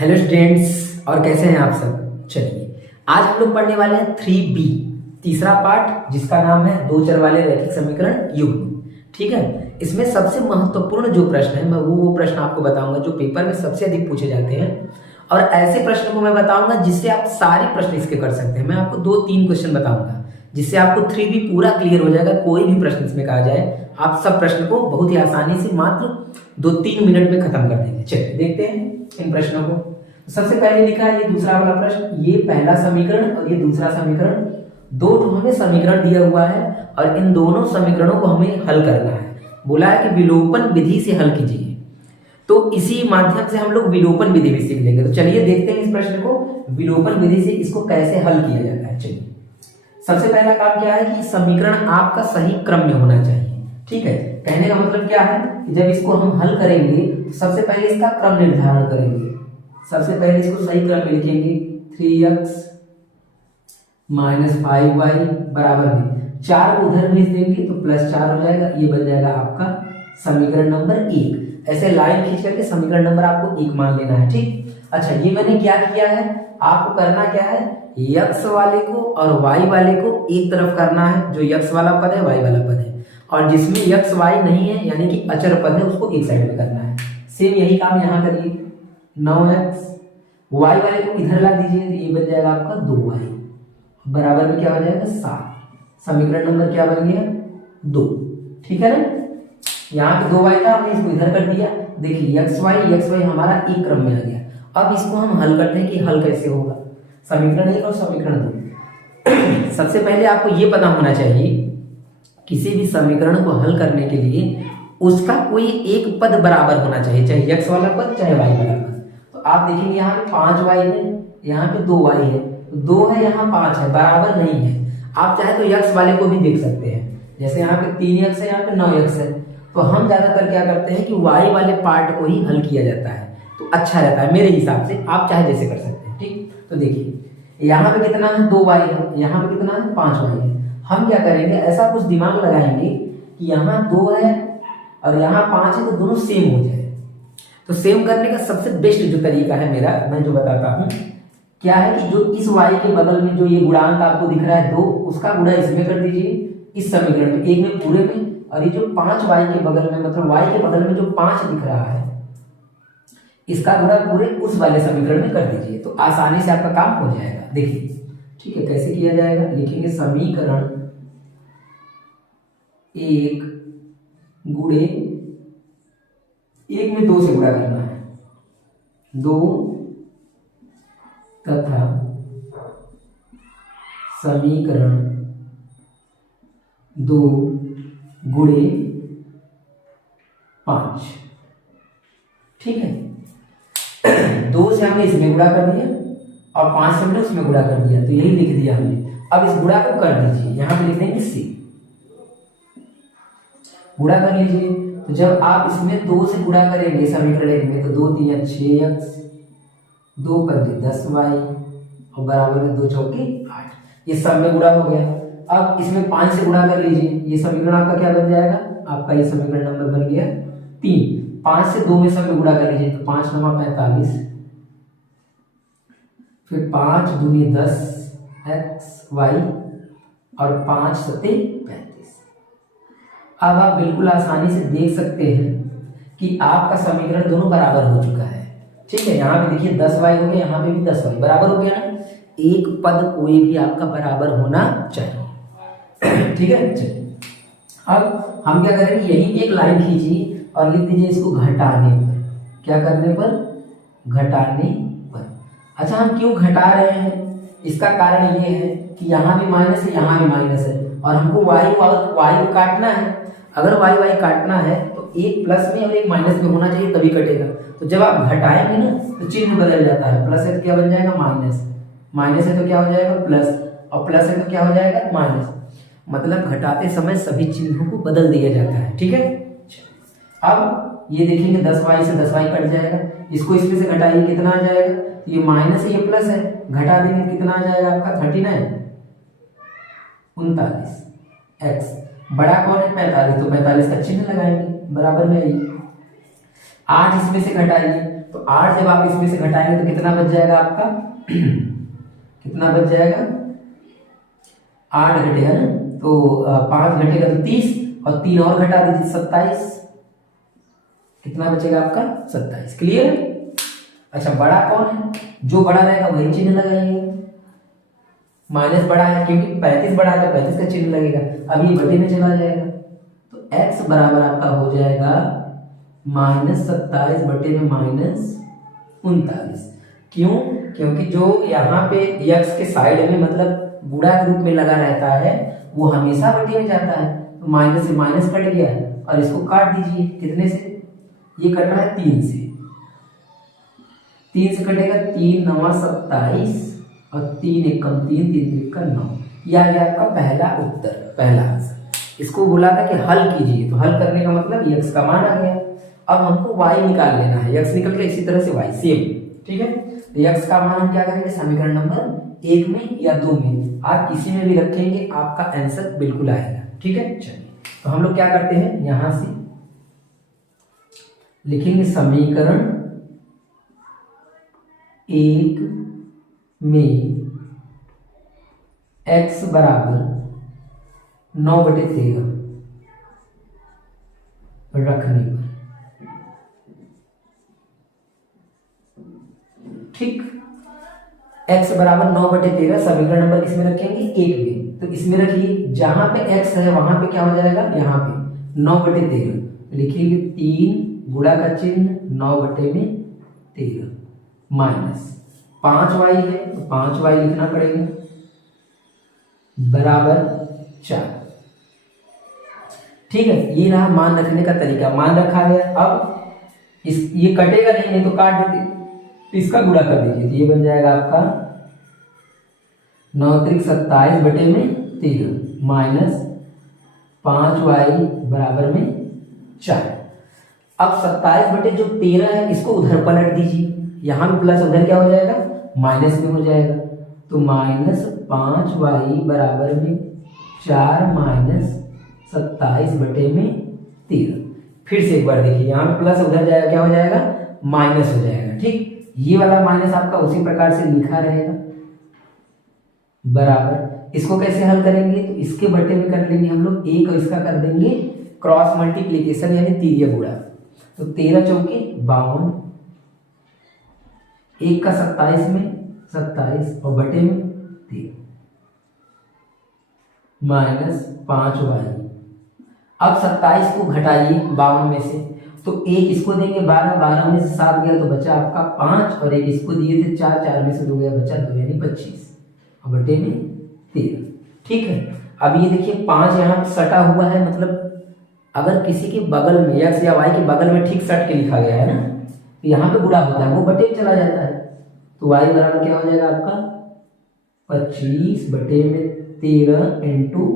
Hello students, और कैसे हैं आप सब। चलिए आज हम लोग पढ़ने वाले हैं 3B तीसरा पार्ट, जिसका नाम है दो चर वाले रैखिक समीकरण युग्म। ठीक है, इसमें सबसे महत्वपूर्ण जो प्रश्न है मैं वो प्रश्न आपको बताऊंगा जो पेपर में सबसे अधिक पूछे जाते हैं, और ऐसे प्रश्न को मैं बताऊंगा जिससे आप सारे प्रश्न इसके कर सकते हैं। मैं आपको 2-3 क्वेश्चन बताऊंगा जिससे आपको 3B पूरा क्लियर हो जाएगा। कोई भी प्रश्न इसमें कहा जाए आप सब प्रश्न को बहुत ही आसानी से मात्र 2-3 मिनट में खत्म कर देंगे। चलिए देखते हैं इन प्रश्नों को। सबसे पहले लिखा है ये दूसरा वाला प्रश्न, ये पहला समीकरण और ये दूसरा समीकरण, दो हमें समीकरण दिया हुआ है और इन दोनों समीकरणों को हमें हल करना है। बोला है कि विलोपन विधि से हल कीजिए, तो इसी माध्यम से हम लोग विलोपन विधि भी सीख लेंगे। तो चलिए देखते हैं इस प्रश्न को, विलोपन विधि से इसको कैसे हल किया जाता है। चलिए सबसे पहला काम क्या है कि समीकरण आपका सही क्रम में होना चाहिए। ठीक है, कहने का मतलब क्या है कि जब इसको हम हल करेंगे तो सबसे पहले इसका क्रम निर्धारण करेंगे। सबसे पहले इसको सही क्रम में लिखेंगे, 3x - 5y बराबर में 4 को उधर भेज देंगे तो +4 हो जाएगा। ये बन जाएगा आपका समीकरण नंबर 1। ऐसे लाइन खींच करके समीकरण नंबर आपको 1 मान लेना है। ठीक, अच्छा ये मैंने क्या किया है, आपको करना क्या है, x वाले को और y वाले को एक तरफ करना है। जो x वाला पद है y वाला पद है, और जिसमें x y नहीं है यानी कि अचर पद है उसको एक साइड में करना है। सेम यही काम यहाँ करिए, 9x y वाले को इधर ला दीजिए तो ये बन जाएगा आपका 2y बराबर में क्या हो जाएगा 7। समीकरण नंबर क्या बन गया 2। ठीक है ना, यहाँ पे 2y था, हमने इसको इधर कर दिया। देखिए x y हमारा एक क्रम में आ गया। अब इसको हम हल करते हैं कि हल कैसे होगा, समीकरण 1 और समीकरण 2। सबसे पहले आपको ये पता होना चाहिए किसी भी समीकरण को हल करने के लिए उसका कोई एक पद बराबर होना चाहिए, चाहे x वाला पद चाहे y वाला पद। तो आप देखेंगे यहाँ पे 5y है, यहाँ पे 2y है, 2 है यहाँ 5 है, बराबर नहीं है। आप चाहे तो x वाले को भी देख सकते हैं, जैसे यहाँ पे 3x है, यहाँ पे 9x है। तो हम ज्यादातर क्या करते हैं कि y वाले पार्ट को ही हल किया जाता है, तो अच्छा रहता है मेरे हिसाब से। आप चाहे जैसे कर सकते हैं। ठीक, तो देखिए यहाँ पे कितना है 2y है, यहाँ पे कितना है 5y है। हम क्या करेंगे, ऐसा कुछ दिमाग लगाएंगे कि यहाँ 2 है और यहाँ 5 है, तो दोनों सेम हो जाए। तो सेम करने का सबसे बेस्ट जो तरीका है मेरा, मैं जो बताता हूँ क्या है कि जो इस y के बगल में जो ये गुणांक आपको दिख रहा है 2, उसका गुणा इसमें कर दीजिए इस समीकरण में, एक में पूरे में। और ये जो 5y के बगल में, मतलब y के बगल में जो 5 दिख रहा है, इसका गुणा पूरे उस वाले समीकरण में कर दीजिए, तो आसानी से आपका काम हो जाएगा। देखिए ठीक है, कैसे किया जाएगा, लिखेंगे समीकरण 1 गुणे 1 में 2 से गुणा करना है, 2 तथा समीकरण 2 गुणे 5। ठीक है, 2 से हमने इसमें गुणा कर दिया और 5 से हमने उसमें गुणा कर दिया, तो यही लिख दिया हमने। अब इस गुणा को कर दीजिए, यहां पे लिख देंगे c, गुणा कर लीजिए। तो जब आप इसमें 2 से गुणा करेंगे समीकरण 1 में, तो 2 3 6x, 2 5 10y और बराबर में 2 चौके 8। ये सब में गुणा हो गया। अब इसमें 5 से गुणा कर लीजिए, ये समीकरण आपका क्या बन जाएगा, आपका ये समीकरण नंबर बन गया 3। 5 से 2 में सब में गुणा कर लीजिए, तो 5 9 45, फिर 5 दूनी 10 x y और 5 7 35। अब आप बिल्कुल आसानी से देख सकते हैं कि आपका समीकरण दोनों बराबर हो चुका है। ठीक है, यहाँ पे देखिए 10y हो गया, यहाँ पे भी 10y बराबर हो गया ना। एक पद कोई भी आपका बराबर होना चाहिए। ठीक है, चलिए अब हम क्या करेंगे, यहीं पे एक लाइन खींचिए और लिख दीजिए इसको घटाने पर। क्या करने पर, घटाने पर। अच्छा हम क्यों घटा रहे हैं, इसका कारण ये है कि यहाँ भी माइनस है, यहाँ भी माइनस है, और हमको y को काटना है। अगर y काटना है तो एक प्लस में और एक माइनस में होना चाहिए, तभी कटेगा। तो जब आप घटाएंगे ना तो चिन्ह बदल जाता है, प्लस है तो क्या बन जाएगा माइनस, माइनस है तो क्या हो जाएगा प्लस, और प्लस है तो क्या हो जाएगा माइनस। मतलब घटाते समय सभी चिन्हों को बदल दिया जाता है। ठीक है, अब ये देखेंगे 10y से 10y कट जाएगा, इसको इसमें से घटाइए, कितना आ जाएगा, तो ये माइनस है ये प्लस है, घटा देंगे कितना आ जाएगा आपका 39 39 x, बड़ा कौन है 45, तो 45 का चिन्ह लगाएंगे बराबर में। आज इसमें से घटाइए तो 8 जब आप इसमें से घटाएंगे तो कितना बच जाएगा आपका कितना बच जाएगा, 8 घटेगा ना, तो 5 घटेगा तो 30 और 3 और घटा दीजिए 27, कितना बचेगा आपका 27। क्लियर। अच्छा बड़ा कौन है, जो बड़ा रहेगा वही चिन्ह लगाइएगा। माइनस बड़ा है क्योंकि 35 बड़ा है तो 35 का चिन्ह लगेगा। अब ये बटे में चला जाएगा तो x बराबर आपका हो जाएगा -27 बटे में -39। क्यों, क्योंकि जो यहाँ पे x के साइड में मतलब गुणा के रूप में लगा रहता है वो हमेशा बटे में जाता है, तो माइनस से माइनस कट गया और इसको काट दीजिए। कितने से, ये कट रहा है 3 से, 3 से कटेगा 3 9 27 और 3 एकम 3 3 एकम 9। यह आ गया आपका पहला उत्तर, पहला आंसर। इसको बोला था कि हल कीजिए, तो हल करने का मतलब x का मान आ गया। अब हमको y निकाल लेना है, x निकल के इसी तरह से y सेम, ठीक है। तो x का मान हम क्या करेंगे, समीकरण नंबर 1 में या 2 में, आप किसी में भी रखेंगे आपका आंसर बिल्कुल आएगा, ठीक है। चलिए तो हम लोग क्या करते हैं, यहां से लिखेंगे समीकरण 1 में x बराबर 9/13 रखने पर, ठीक। x बराबर 9/13 समीकरण नंबर किसमें रखेंगे, 1 में। तो इसमें रखिए, जहां पे x है वहां पे क्या हो जाएगा, यहाँ पे 9/13 लिखेंगे, 3 गुणा का चिन्ह 9/13 माइनस 5y है तो 5y लिखना पड़ेगा बराबर 4, ठीक है। ये रहा मान रखने का तरीका, मान रखा गया। अब ये कटेगा नहीं तो काट देते, तो इसका गुणा कर दीजिए, तो ये बन जाएगा आपका 9 त्रिक 27 बटे में 13 माइनस 5y बराबर में 4। अब 27 बटे जो 13 है इसको उधर पलट दीजिए, यहां भी प्लस उधर क्या हो जाएगा, माइनस में हो जाएगा। तो -5y बराबर में 4 माइनस 27 बटे में 13। फिर से एक बार देखिए, यहाँ पे प्लस उधर जाएगा क्या हो जाएगा, माइनस हो जाएगा, ठीक। ये वाला माइनस आपका उसी प्रकार से लिखा रहेगा बराबर। इसको कैसे हल करेंगे, तो इसके बटे में कर लेंगे हम लोग 1 और इसका कर देंगे क्रॉस मल्टीप्लीकेशन यानी तीरिया गुणा। तो 13 चौके 52, 1 का 27 में 27 और बटे में 13 माइनस 5y। अब 27 को घटाइए 52 में से, तो 1 इसको देंगे 12, 12 में से 7 गया तो बचा आपका 5 और 1 इसको दिए थे 4, 4 में से 2 गया बचा 2 यानी 25 और बटे में 13, ठीक है। अब ये देखिए 5 यहाँ सटा हुआ है, मतलब अगर किसी के बगल में x या y के बगल में ठीक सट के लिखा गया है ना, तो यहाँ पे गुणा होता है वो बटे में चला जाता है। तो y बराबर क्या हो जाएगा आपका 25 बटे में 13 इंटू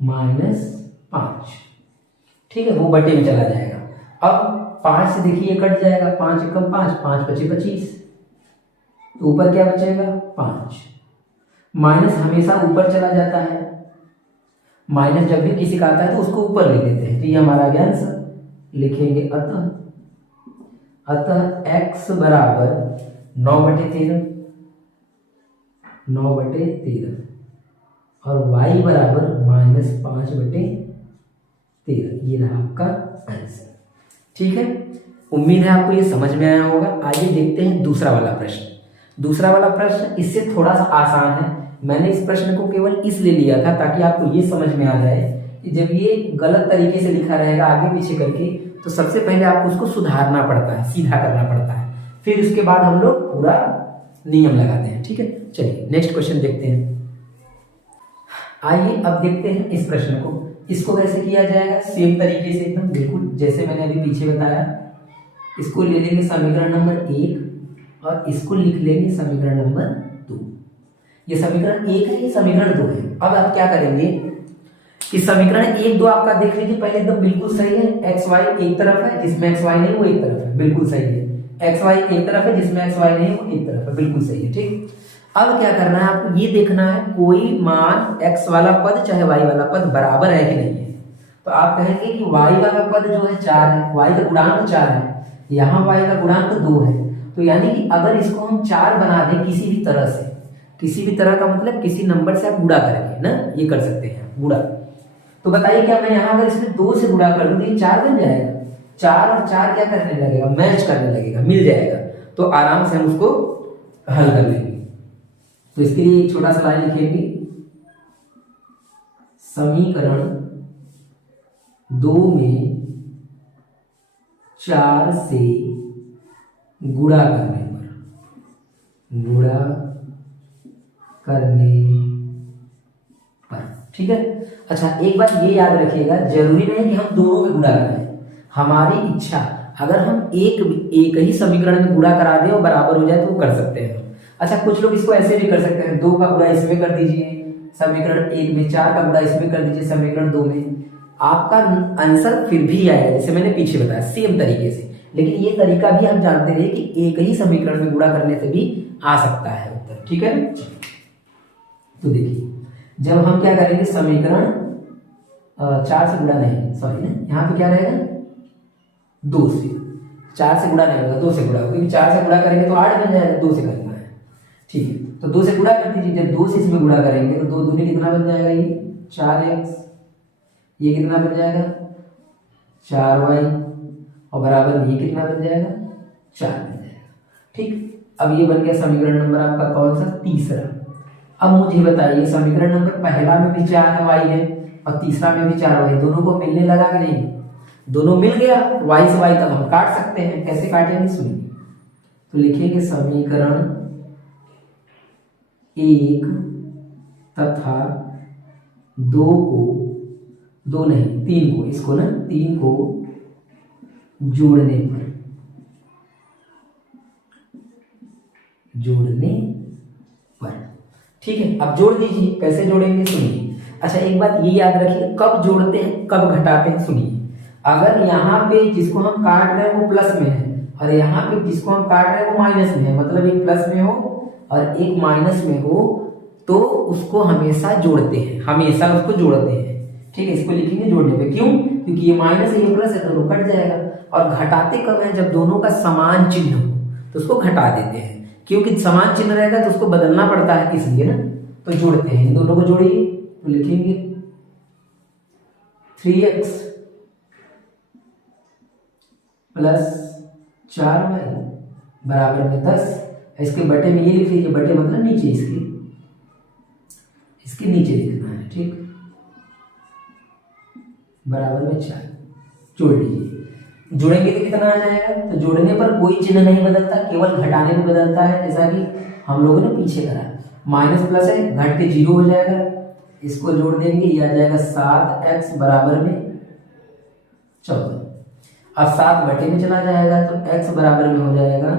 -5, ठीक है, वो बटे में चला जाएगा। अब 5 से देखिए कट जाएगा, 5 एकम 5, 5 पचे 25, तो ऊपर क्या बचेगा 5। माइनस हमेशा ऊपर चला जाता है, माइनस जब भी किसी का आता है तो उसको ऊपर ले देते हैं, तो ये हमारा आंसर लिखेंगे। अतः x बराबर 9/13 और y बराबर -5/13, ये रहा आपका आंसर, ठीक है। उम्मीद है आपको ये समझ में आया होगा। आइए देखते हैं दूसरा वाला प्रश्न। दूसरा वाला प्रश्न इससे थोड़ा सा आसान है। मैंने इस प्रश्न को केवल इसलिए लिया था ताकि आपको ये समझ में आ जाए कि जब ये गलत तरीके से लिखा रहेगा आगे पीछे करके, तो सबसे पहले आपको उसको सुधारना पड़ता है, सीधा करना पड़ता है, फिर उसके बाद हम लोग पूरा नियम लगाते हैं, ठीक है। चलिए नेक्स्ट क्वेश्चन देखते हैं। आइए अब देखते हैं इस प्रश्न को। इसको कैसे किया जाएगा, सेम तरीके से एकदम बिल्कुल जैसे मैंने अभी पीछे बताया। इसको ले लेंगे समीकरण नंबर 1 और इसको लिख लेंगे समीकरण नंबर 2। ये समीकरण 1 है, ये समीकरण 2 है। अब आप क्या करेंगे कि समीकरण 1 2 आपका देख लीजिए पहले, एकदम बिल्कुल सही है। एक्स वाई एक तरफ है, जिसमें एक्स वाई नहीं वो एक तरफ है, बिल्कुल सही है। एक्स वाई एक तरफ है, जिसमें एक्स वाई नहीं वो एक तरफ है, बिल्कुल सही है, ठीक। अब क्या करना है आपको, ये देखना है कोई मान x वाला पद चाहे y वाला पद बराबर है कि नहीं है। तो आप कहेंगे कि y वाला पद जो है 4 है, y का गुणांक 4 है, यहाँ y का गुणांक 2 है, तो यानी कि अगर इसको हम 4 बना दें किसी भी तरह से, किसी भी तरह का मतलब किसी नंबर से आप गुणा करके ना ये कर सकते हैं गुणा, तो बताइए क्या मैं यहाँ अगर इसमें 2 से गुणा कर दूं तो ये 4 बन जाएगा। 4 और 4 क्या करने लगेगा, मैच करने लगेगा, मिल जाएगा, तो आराम से हम उसको हल कर लेंगे। तो इसके लिए एक छोटा सा लाइन लिखेंगे, समीकरण 2 में 4 से गुणा करने पर, ठीक है। अच्छा एक बात ये याद रखिएगा, जरूरी नहीं कि हम दोनों में गुणा कराएं, हमारी इच्छा, अगर हम एक ही समीकरण में गुणा करा दें और बराबर हो जाए तो वो कर सकते हैं। अच्छा कुछ लोग इसको ऐसे भी कर सकते हैं, 2 का गुणा इसमें कर दीजिए समीकरण 1 में, 4 का गुणा इसमें कर दीजिए समीकरण 2 में, आपका आंसर फिर भी आएगा, जैसे मैंने पीछे बताया सेम तरीके से। लेकिन ये तरीका भी हम जानते रहे कि एक ही समीकरण में गुणा करने से भी आ सकता है उत्तर, ठीक है। तो देखिए जब हम क्या करेंगे, समीकरण 4 से गुणा नहीं, सॉरी ना, यहाँ पे क्या रहेगा 2 से, 4 से गुणा नहीं होगा 2 से गुणा होगा, क्योंकि 4 से गुणा करेंगे तो 8 बन जाएगा, 2 से करना है, ठीक है। तो 2 से गुणा कर दीजिए, जब 2 से इसमें गुणा करेंगे तो 2 दूनी कितना बन जाएगा, ये 4x, ये कितना बन जाएगा 4y, और बराबर ये कितना बन जाएगा 4 बन जाएगा, ठीक। अब ये बन गया समीकरण नंबर आपका कौन सा, तीसरा। अब मुझे बताइए समीकरण नंबर पहला में भी 4y है और तीसरा में भी 4y, दोनों को मिलने लगा कि नहीं, दोनों मिल गया, y से y तक हम काट सकते हैं, कैसे काटेंगे सुनिए। तो लिखेंगे समीकरण 1 तथा 2 को, 2 नहीं 3 को, इसको ना 3 को जोड़ने पर, ठीक है। अब जोड़ दीजिए, कैसे जोड़ेंगे सुनिए। अच्छा एक बात ये याद रखिए, कब जोड़ते हैं कब घटाते हैं सुनिए। अगर यहाँ पे जिसको हम काट रहे हैं वो प्लस में है और यहाँ पे जिसको हम काट रहे हैं वो माइनस में है, मतलब एक प्लस में हो और एक माइनस में हो, तो उसको हमेशा जोड़ते हैं, हमेशा उसको जोड़ते हैं, ठीक है। इसको लिखेंगे जोड़ने पे, क्यों, क्योंकि ये माइनस है ये प्लस है, दोनों कट जाएगा। और घटाते कब है, जब दोनों का समान चिन्ह हो तो उसको घटा देते हैं, क्योंकि समान चिन्ह रहेगा तो उसको बदलना पड़ता है इसलिए ना, तो जोड़ते हैं। इन दोनों को जोड़िए तो लिखेंगे 3x प्लस 4y बराबर में 10, इसके बटे में ये लिख लीजिए, बटे मतलब नीचे, इसके नीचे लिखना है, ठीक, बराबर में 4 जोड़ लीजिए। जोड़ेंगे तो कितना आ जाएगा, तो जोड़ने पर कोई चिन्ह नहीं बदलता, केवल घटाने में बदलता है, जैसा कि हम लोगों ने पीछे करा, माइनस प्लस है घट के 0 हो जाएगा, इसको जोड़ देंगे ये आ जाएगा 7x बराबर में 14। अब 7 बटे में चला जाएगा तो x बराबर में हो जाएगा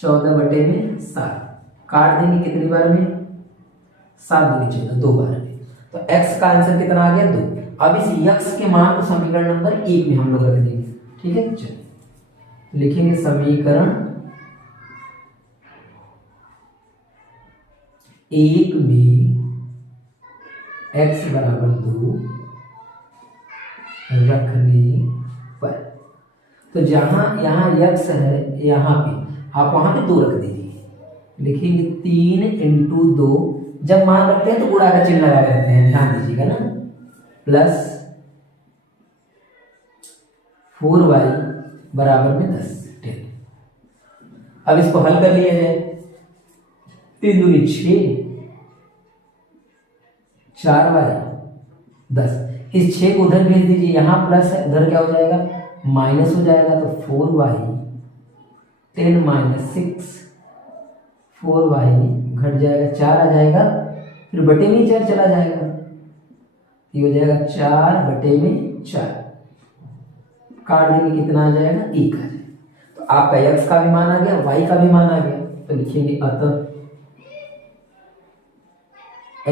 14 बटे में 7, काट देंगे कितनी बार में, 7 दूनी 14, 2 बार में, तो x का आंसर कितना आ गया 2। अब इस x के मान को समीकरण नंबर 1 में हम लोग रख देंगे, ठीक है। चलिए लिखेंगे समीकरण 1 में x बराबर 2 रखने पर, तो जहां यहाँ x है यहाँ पे आप वहां पे 2 रख दीजिए, लिखेंगे 3 × 2, जब मान रखते हैं तो गुणा का चिन्ह लगा देते हैं, ध्यान दीजिएगा ना, प्लस 4y बराबर में 10, 10। अब इसको हल कर लिया जाए, 3 दूनी 6, 4y 10, इस 6 को उधर भेज दीजिए, यहाँ प्लस है उधर क्या हो जाएगा माइनस हो जाएगा, तो 4y 10 - 6, 4y घट जाएगा 4 आ जाएगा, फिर बटे में 4 चला जाएगा, ये हो जाएगा 4 बटे में 4, काट देंगे कितना आ जाएगा 1 आ जाएगा। तो आपका x का भी मान आ गया, y का भी मान आ गया, तो लिखेंगे अतः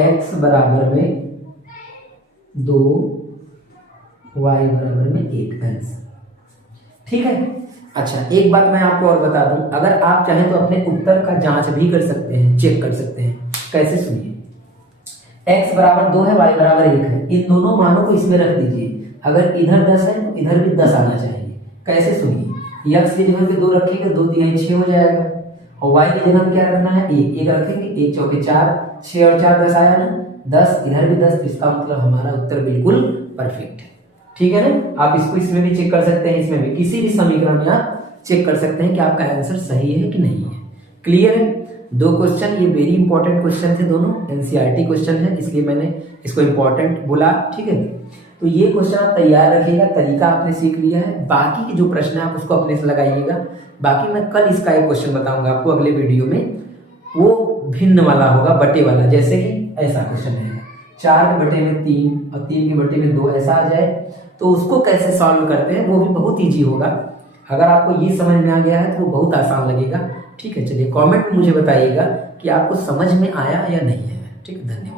x बराबर में 2, y बराबर में 1 आंसर, ठीक है। अच्छा एक बात मैं आपको और बता दूं, अगर आप चाहें तो अपने उत्तर का जांच भी कर सकते हैं, चेक कर सकते हैं, कैसे सुनिए। x बराबर 2 है, y बराबर 1 है, इन दोनों मानों को इसमें रख दीजिए, अगर इधर 10 है तो इधर भी 10 आना चाहिए, कैसे सुनिए। x की जगह पे 2 रखेंगे, 2 तिहाई 6 हो जाएगा, और y की जगह क्या रखना है, 1 रखेंगे, 1 चौके 4, 6 और 4 10 आया ना, 10, इधर भी 10, तो इसका मतलब हमारा उत्तर बिल्कुल परफेक्ट है। ठीक है ना। आप इसको इसमें भी चेक कर सकते हैं, इसमें भी किसी भी समीकरण में आप चेक कर सकते हैं कि आपका आंसर सही है कि नहीं है। क्लियर है। 2 क्वेश्चन, ये वेरी इंपॉर्टेंट क्वेश्चन थे दोनों, एनसीईआरटी क्वेश्चन है, इसलिए मैंने इसको इंपॉर्टेंट बोला। ठीक है, तो ये क्वेश्चन आप तैयार रखिएगा, तरीका आपने सीख लिया है। बाकी के जो प्रश्न है आप उसको अपने से लगाइएगा। बाकी मैं कल इसका एक क्वेश्चन बताऊंगा आपको अगले वीडियो में, वो भिन्न वाला होगा, बटे वाला। जैसे कि ऐसा क्वेश्चन है 4 के बटे में 3 और 3 के बटे में 2, ऐसा आ जाए तो उसको कैसे सॉल्व करते हैं, वो भी बहुत ईजी होगा। अगर आपको ये समझ में आ गया है तो वो बहुत आसान लगेगा। ठीक है, चलिए कमेंट में मुझे बताइएगा कि आपको समझ में आया या नहीं आया। ठीक है, धन्यवाद।